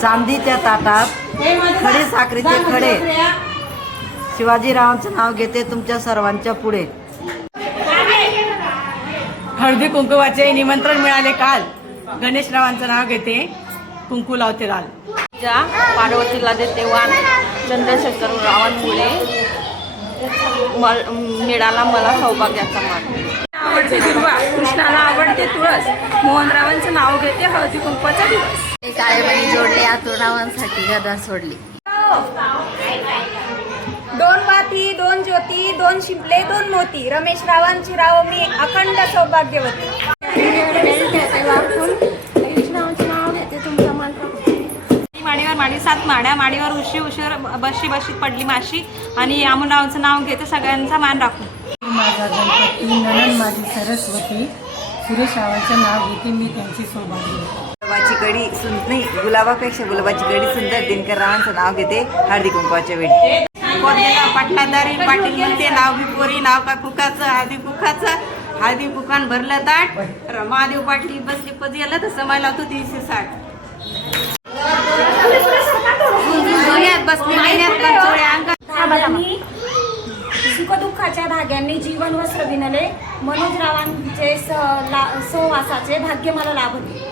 चांदीच्या ताटात खडे साखरेचे खडे शिवाजीरावांचं नाव घेते तुमच्या सर्वांच्या पुढे. हळदी कुंकुवाचे निमंत्रण मिळाले काल. गणेशरावांचं नाव घेते कुंकू लावते लाल. ज्या पार्वतीला देते वाण चंद्रशेखर रावांमुळे मिळाला मला सौभाग्याचा मान. आवडते दुर्वा कृष्णाला आवडते तुळस मोहनरावांचं नाव घेते हळदी कुंकवाचा दिवस. काळेबाई जोडले आतुरावांसाठी गदा सोडली. दोन वाती दोन ज्योती दोन शिंपले दोन मोती रमेश रावांची राव मी अखंड सौभाग्यवती. माडीवर माडी सात माड्या माडीवर उशी उशीवर बशी बशीत पडली माशी आणि अमोलरावांचं नाव घेते सगळ्यांचा मान राखून. माझा गणपती ननन माझी सरस्वती सुरेशरावांचं नाव घेते मी त्यांची सौभाग्य. गुलाबाची कडी नाही गुलाबापेक्षा गुलाबाची कडी सुंदर दिनकररावांचं नाव घेते हळदी कुंकवाच्या वेळी. पाटलादारी पाटील म्हणते नाव भिपोरी नाव का कुकाचं हळदी कुकाचं हळदी कुकान भरलं ताट. महादेव पाटली बसली पदी आलं तर समय लावतो 360. बसली सुखदुःखाच्या धाग्यांनी जीवन वस्त्र विणले मनोजरावांचे सहवासाचे भाग्य मला लाभले.